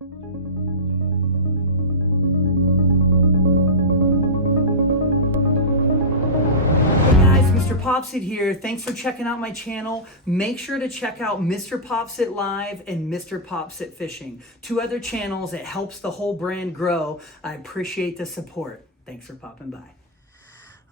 MrPopZit here. Thanks for checking out my channel. Make sure to check out MrPopZit Live and MrPopZit Fishing, 2 other channels. It helps the whole brand grow. I appreciate the support. Thanks for popping by.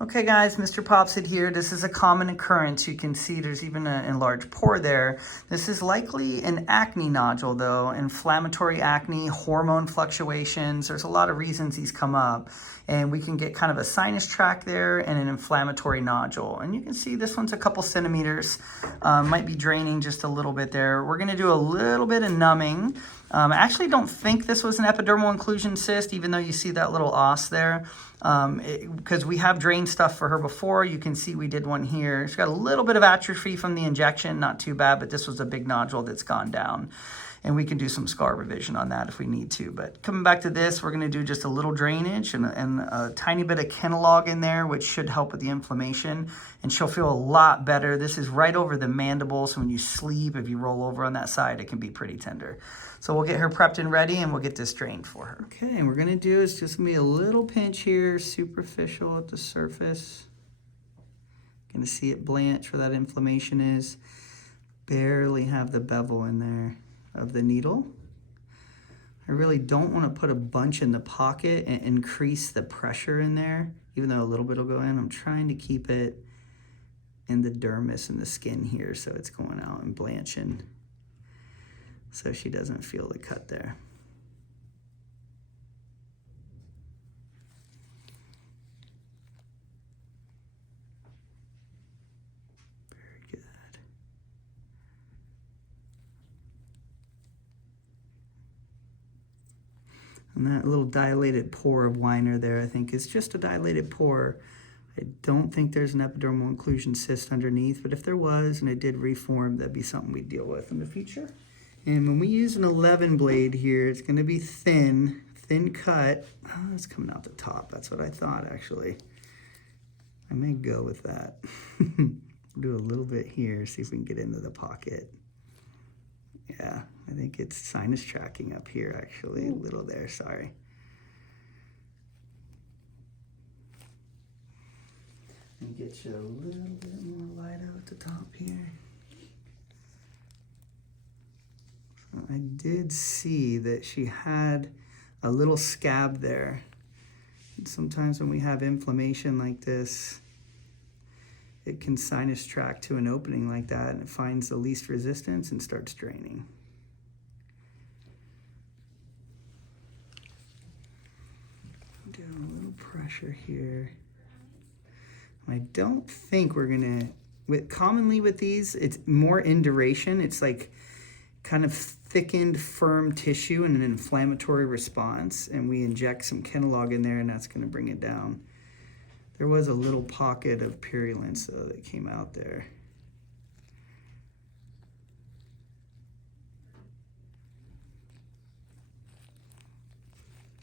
Okay guys, MrPopZit here. This is a common occurrence. You can see there's even an enlarged pore there. This is likely an acne nodule though, inflammatory acne, hormone fluctuations. There's a lot of reasons these come up. And we can get kind of a sinus tract there and an inflammatory nodule. And you can see this one's a couple centimeters, might be draining just a little bit there. We're gonna do a little bit of numbing. I actually don't think this was an epidermal inclusion cyst, even though you see that little os there. Because we have drained stuff for her before. You can see we did one here. She's got a little bit of atrophy from the injection, not too bad, but this was a big nodule that's gone down. And we can do some scar revision on that if we need to. But coming back to this, we're gonna do just a little drainage and a tiny bit of kenalog in there, which should help with the inflammation. And she'll feel a lot better. This is right over the mandible, so when you sleep, if you roll over on that side, it can be pretty tender. So we'll get her prepped and ready and we'll get this drained for her. Okay, and we're gonna do is just gonna be a little pinch here, superficial at the surface. Gonna see it blanch where that inflammation is. Barely have the bevel in there of the needle. I really don't want to put a bunch in the pocket and increase the pressure in there, even though a little bit will go in. I'm trying to keep it in the dermis and the skin here so it's going out and blanching so she doesn't feel the cut there. And that little dilated pore of Weiner there, I think, is just a dilated pore. I don't think there's an epidermal inclusion cyst underneath, but if there was and it did reform, that'd be something we'd deal with in the future. And when we use an 11 blade here, it's gonna be thin cut. Oh, it's coming out the top. That's what I thought, actually. I may go with that. Do a little bit here, see if we can get into the pocket. Yeah, I think it's sinus tracking up here, actually. A little there, sorry. And get you a little bit more light out at the top here. So I did see that she had a little scab there. And sometimes when we have inflammation like this, it can sinus tract to an opening like that, and it finds the least resistance and starts draining. Doing a little pressure here. I don't think we're gonna, commonly with these, it's more in duration. It's like kind of thickened, firm tissue and an inflammatory response, and we inject some kenalog in there and that's gonna bring it down. There was a little pocket of purulence though that came out there.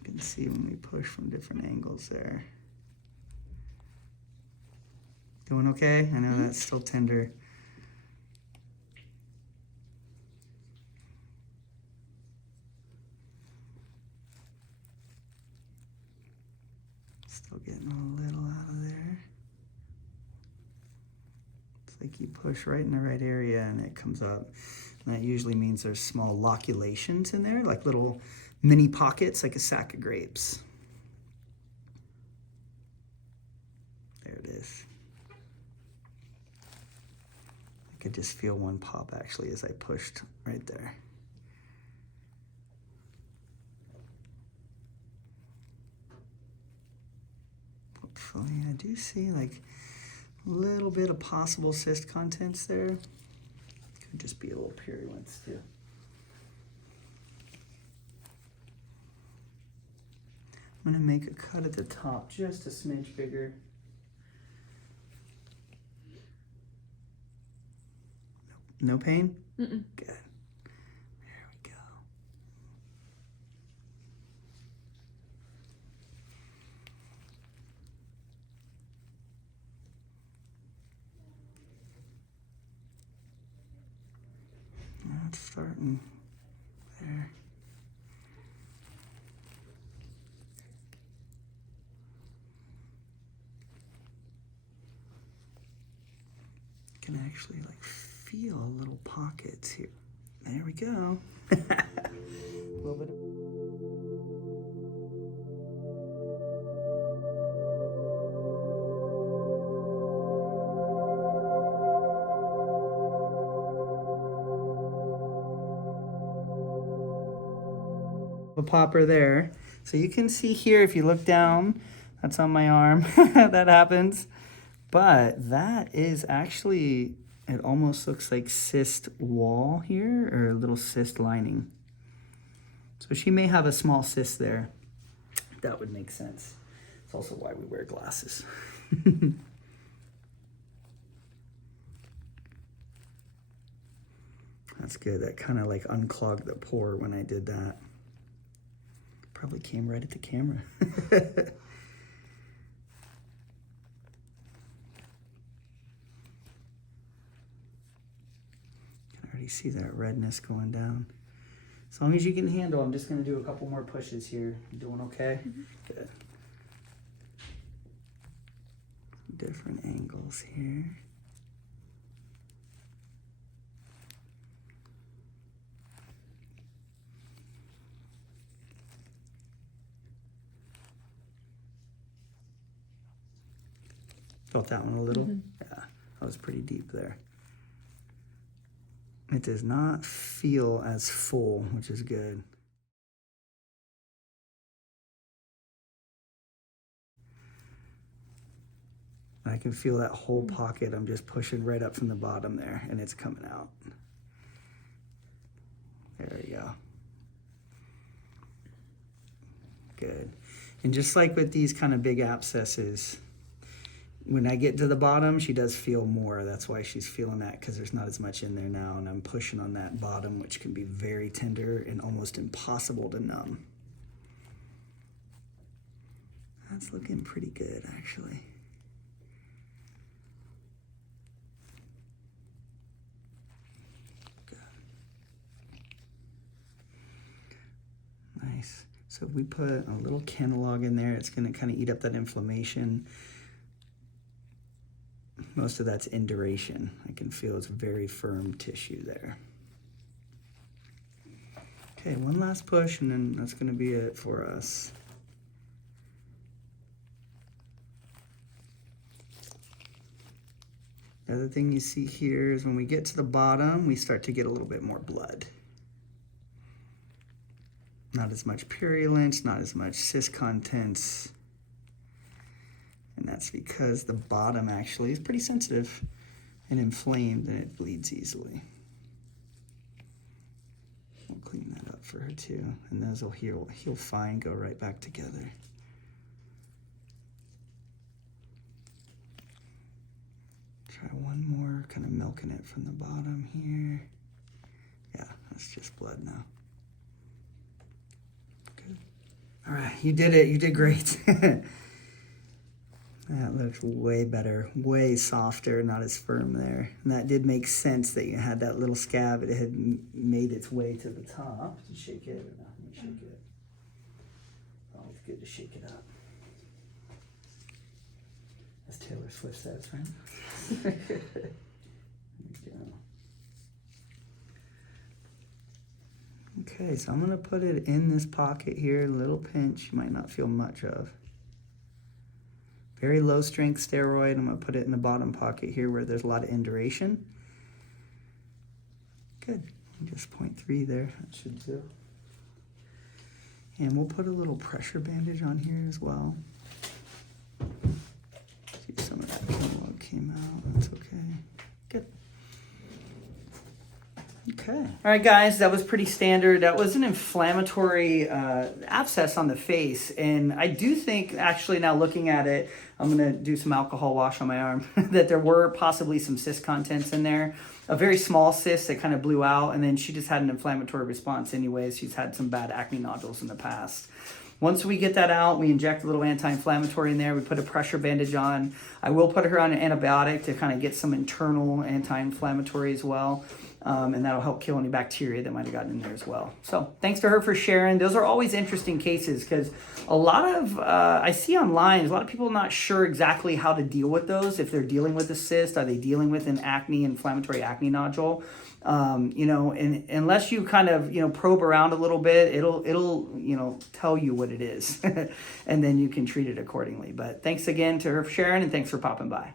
You can see when we push from different angles there. Doing okay? I know that's still tender. Still getting a little out of there. It's like you push right in the right area and it comes up. And that usually means there's small loculations in there, like little mini pockets, like a sack of grapes. There it is. I could just feel one pop actually as I pushed right there. Hopefully I do see like a little bit of possible cyst contents there. Could just be a little purulence too. I'm gonna make a cut at the top just a smidge bigger. No pain? Mm-mm. Good. There we go. Now it's starting there. can actually like feel little pockets here. There we go. A little bit of a popper there. So you can see here, if you look down, that's on my arm, that happens. But that is actually, it almost looks like cyst wall here, or a little cyst lining. So she may have a small cyst there. That would make sense. It's also why we wear glasses. That's good. That kind of like unclogged the pore when I did that. Probably came right at the camera. Already see that redness going down. As long as you can handle, I'm just going to do a couple more pushes here. You doing okay? Mm-hmm. Good. Different angles here. Felt that one a little? Mm-hmm. Yeah, that was pretty deep there. It does not feel as full, which is good. I can feel that whole pocket. I'm just pushing right up from the bottom there, and it's coming out. There we go. Good. And just like with these kind of big abscesses, when I get to the bottom, she does feel more. That's why she's feeling that, because there's not as much in there now, and I'm pushing on that bottom, which can be very tender and almost impossible to numb. That's looking pretty good, actually. Good. Nice. So if we put a little Kenalog in there, it's going to kind of eat up that inflammation. Most of that's induration. I can feel it's very firm tissue there. Okay, one last push, and then that's going to be it for us. The other thing you see here is when we get to the bottom, we start to get a little bit more blood. Not as much purulence, not as much cyst contents. And that's because the bottom actually is pretty sensitive and inflamed, and it bleeds easily. We'll clean that up for her too. And those will heal fine, go right back together. Try one more, kind of milking it from the bottom here. Yeah, that's just blood now. Good. All right, you did it. You did great. That looks way better, way softer, not as firm there. And that did make sense that you had that little scab. It had made its way to the top. Did you shake it or not? Let me shake it. Always good to shake it up. As Taylor Swift says, right? There we go. Okay, so I'm going to put it in this pocket here, a little pinch. You might not feel much of. Very low strength steroid. I'm going to put it in the bottom pocket here where there's a lot of induration. Good. Just 0.3 there. That should do. And we'll put a little pressure bandage on here as well. See if some of that Kenalog came out. That's okay. Good. Okay. All right, guys, that was pretty standard. That was an inflammatory abscess on the face. And I do think, actually, now looking at it, I'm going to do some alcohol wash on my arm, that there were possibly some cyst contents in there. A very small cyst that kind of blew out, and then she just had an inflammatory response anyways. She's had some bad acne nodules in the past. Once we get that out, we inject a little anti-inflammatory in there. We put a pressure bandage on. I will put her on an antibiotic to kind of get some internal anti-inflammatory as well. and that'll help kill any bacteria that might have gotten in there as well. So thanks to her for sharing. Those are always interesting cases because a lot of, I see online, there's a lot of people not sure exactly how to deal with those. If they're dealing with a cyst, are they dealing with an inflammatory acne nodule? And unless you kind of, probe around a little bit, it'll, tell you what it is and then you can treat it accordingly. But thanks again to her for sharing and thanks for popping by.